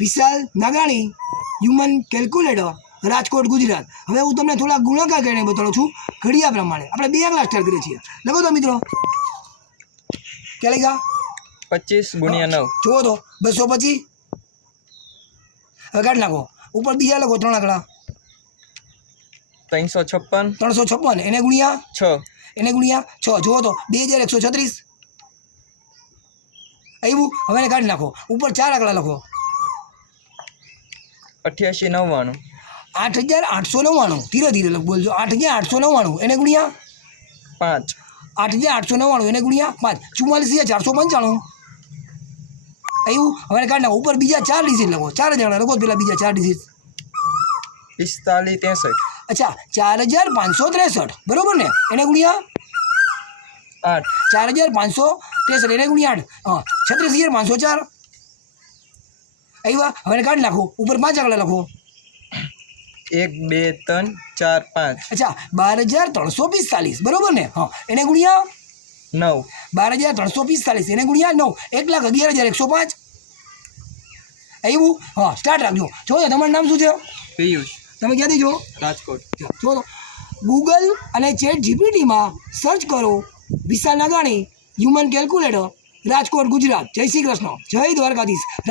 વિશાલ નાગાણી, human calculator, Rajkot Gujarat. હવે હું તમને થોડા ગુણાકાર કરીને બતાવું છું ઘડિયા પ્રમાણે. આપણે 2 ક્લાસ સ્ટાર્ટ કરીએ છીએ. લખો તો મિત્રો, ક્યાં લખ્યા? 25 × 9. જુઓ તો 225. હવે કાઢી નાખો. ઉપર બીજા લખો 3 આંકડા. 356. 356 એને ગુણ્યા 6. એને ગુણ્યા 6. જુઓ તો 2136 આવ્યું. હવે એને કાઢી નાખો. ઉપર 4 આંકડા લખો. 8899. 8899. ધીરે ધીરે બોલજો. 8899 એને ગુણ્યા 5. 8899 એને ગુણ્યા 5. 44495 આવ્યું. હવે કાઢી નાખો. ઉપર બીજા 4 ડિજિટ લખો. 4000 લખો. પેલા બીજા 4 ડિજિટ. 45 63. અચ્છા, 4563 બરોબર ને? એને ગુણ્યા 8. 4563 એને ગુણ્યા 8. હા, 36504 આવ્યા. હવે કાઢી નાખો. ઉપર 5 આંકડા લખો. 1 2 3 4 5. અચ્છા, 12345 બરોબર ને? હા, એને ગુણ્યા 9. 12345 એને ગુણ્યા 9. 1,11,105 આવ્યું. હા, સ્ટાર્ટ રાખજો. જો તમારું નામ શું છે? પિયુષ, તમે ક્યાંથી છો? રાજકોટ. જો તો ગૂગલ અને ચેટ જીપીટીમાં સર્ચ કરો વિશાલ નાગાણી, હ્યુમન કેલ્ક્યુલેટર, રાજકોટ ગુજરાત. જય શ્રી કૃષ્ણ, જય દ્વારકાધીશ.